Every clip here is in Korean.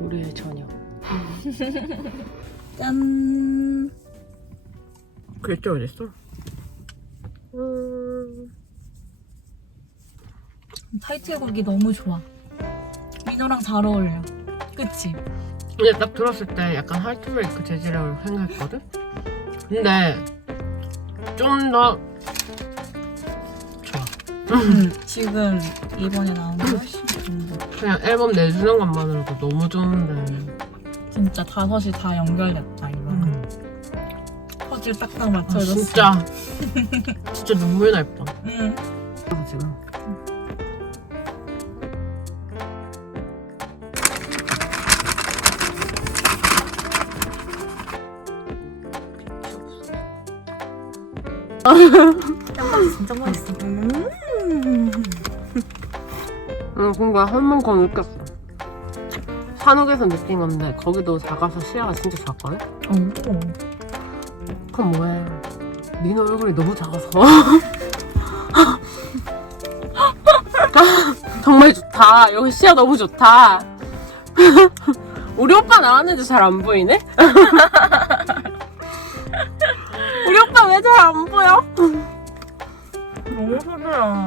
우리의 저녁. 짠. 글자 어딨어? 타이트 굴기 너무 좋아. 민호랑 잘 어울려. 그치? 근데 딱 들었을 때 약간 하이트메이크 재질이라고 생각했거든? 근데 좀 더 지금 이번에 나온 게 훨씬 좋은 거. 그냥 앨범 내주는 것만으로도 너무 좋은데. 진짜 5이 다 연결됐다 이번에. 퍼즐 딱딱 맞춰줬어. 진짜. 진짜 눈물 날 뻔. 응. 지금. 진짜 맛있어. 뭔가 한번더 느꼈어. 산옥에서 느낀 건데 거기도 작아서 시야가 진짜 작거든? 오. 그럼 뭐해. 민호 얼굴이 너무 작아서. 정말 좋다. 여기 시야 너무 좋다. 우리 오빠 나왔는데 잘 안 보이네? 우리 오빠 왜 잘 안 보여? 너무 소주야.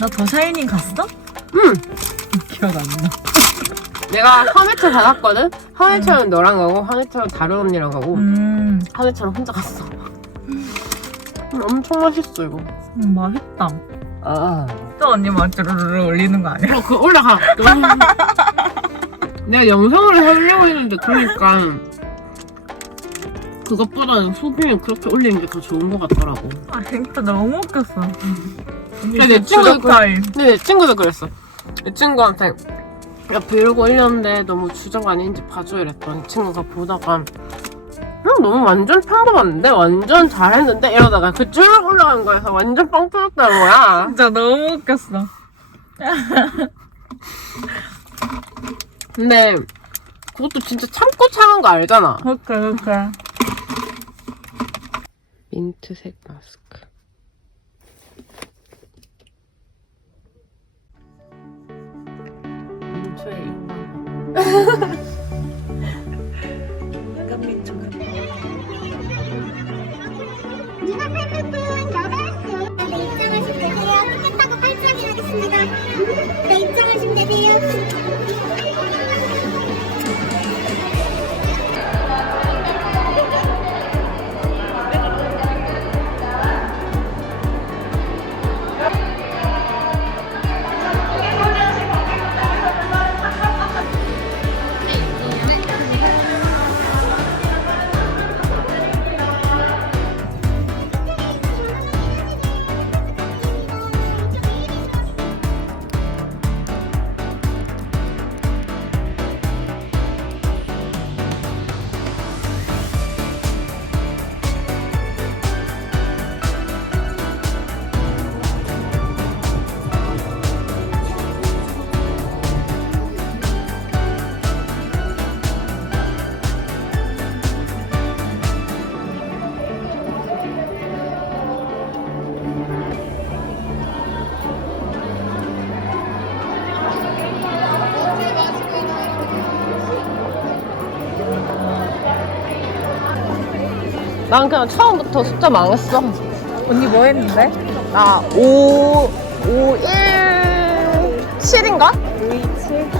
나 더 샤이닝 갔어? 응. 기억 안 나. 내가 화매차 받았거든? 화매차는 너랑 가고 화매차는 다른 언니랑 가고 화매차는 혼자 갔어. 엄청 맛있어 이거. 맛있다. 아. 또 언니 막 주르르 올리는 거 아니야? 그거 올라가. 내가 영상으로 하려고 했는데 그러니까 그것보다는 소비를 그렇게 올리는 게 더 좋은 것 같더라고. 아 진짜 너무 웃겼어. 근데 내 친구도 그랬어. 내 친구한테 야 브이로그 올렸는데 너무 주작 아닌지 봐줘 이랬더니 친구가 보다가 너무 완전 평범한데? 완전 잘했는데? 이러다가 그 쭉 올라간 거에서 완전 빵 터졌다는 거야. 진짜 너무 웃겼어. 근데 그것도 진짜 참고 참은 거 알잖아. 그러니까. 민트색 마스크. 민초의 인간. 약간 민초 같아. 누가 팔팔뿐 열어주세요. 네, 입장하시면 되세요. 티켓 타고 팔짱이 하겠습니다. 네, 입장하시면 되세요. 난 그냥 처음부터 숫자 망했어. 언니 뭐 했는데? 나 5, 1, 7인가? 527?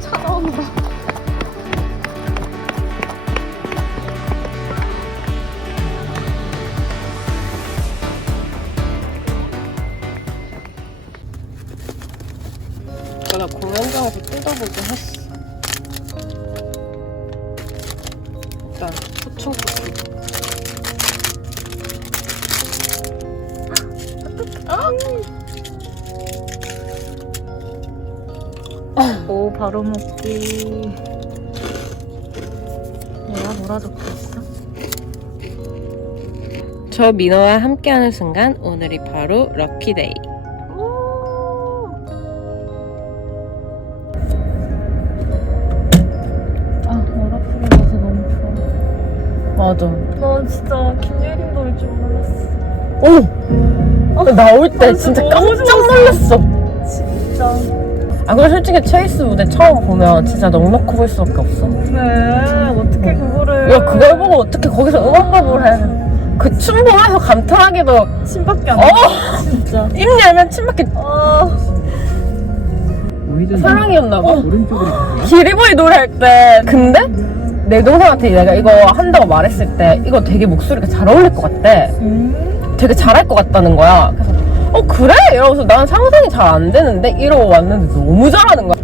찾아온다. 내가 공연장에서 뜯어보긴 했어. 일단 소충 쿠키. 오 바로 먹기. 뭐라 적혀있어? 저 민호와 함께하는 순간 오늘이 바로 럭키데이. 아 워라풀이 가서 너무 좋아. 맞아. 나 진짜 김예림도 올 줄 몰랐어. 오! 나올 때 진짜 진짜 너무 깜짝 놀랐어. 진짜. 아, 그리고 솔직히 체이스 무대 처음 보면 진짜 넉넉해 보일 수밖에 없어. 그래 어떻게 그거를. 야, 그걸 보고 어떻게 거기서 음악법을 해. 그 춤 보면서 감탄하기도 침밖에 안 나. 진짜. 입 열면 침밖에 우회전 사랑이었나 봐. 오른쪽으로 가세요. 기리보이 노래할 때 근데 내 동생한테 내가 이거 한다고 말했을 때 이거 되게 목소리가 잘 어울릴 것 같대. 되게 잘할 것 같다는 거야. 그래서 그래? 이러면서 난 상상이 잘 안 되는데 이러고 왔는데 너무 잘하는 거야.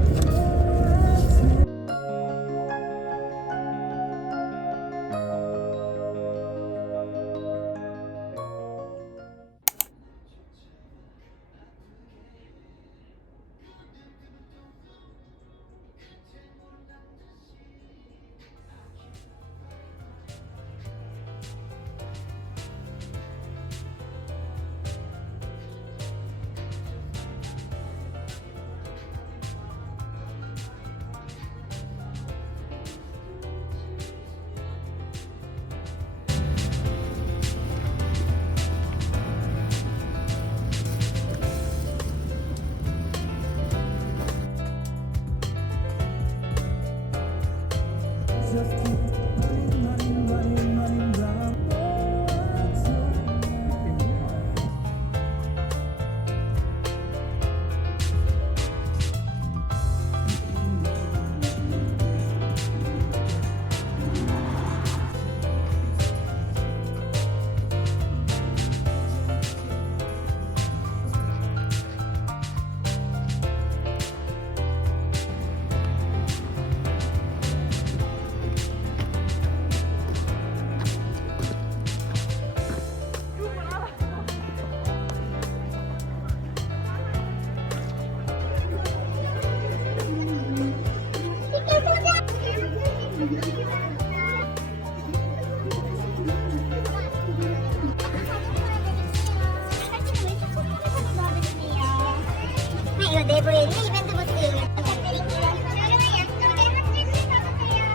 이거 내부에 있는 이벤트 부스 부탁드릴게요. 여러분 양쪽에 한 줄씩 서주세요.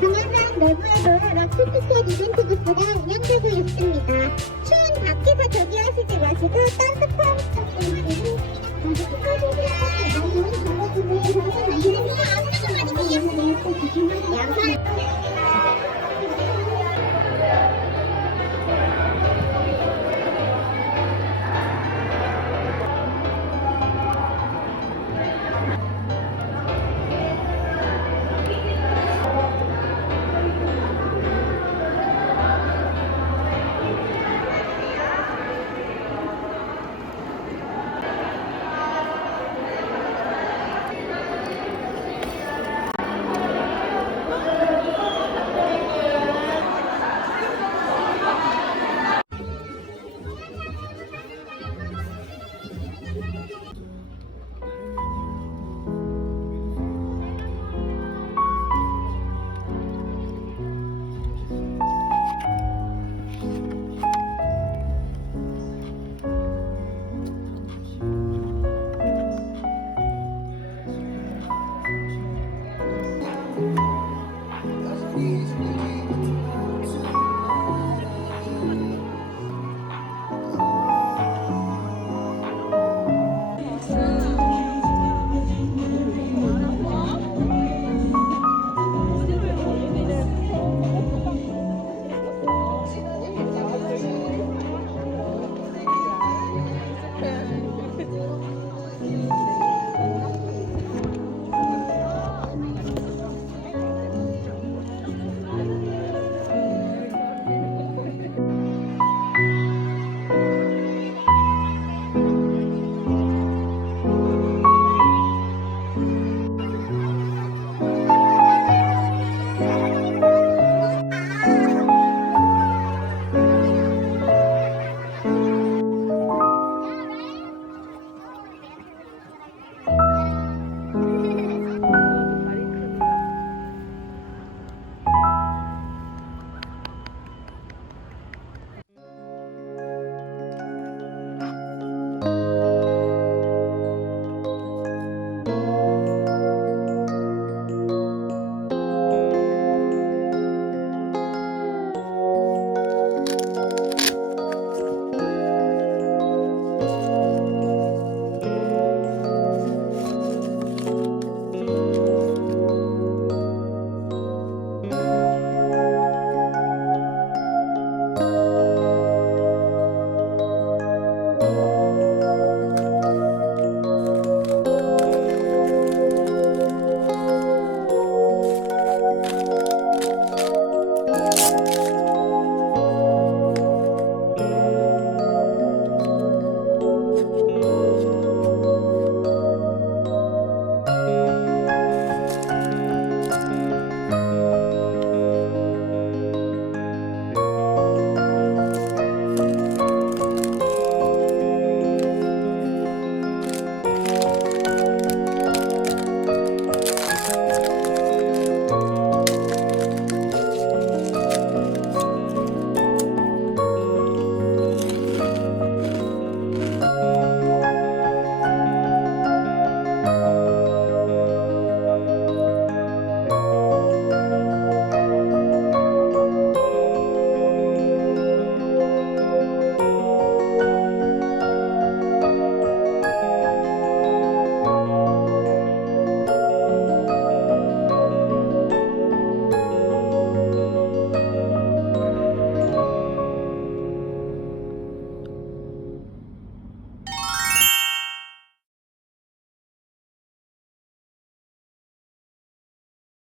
동영상 내부에도 럭키티켓 이벤트 부스가 운영되고 있습니다. 추운 밖에서 저기 하시지 마시고 딴 스포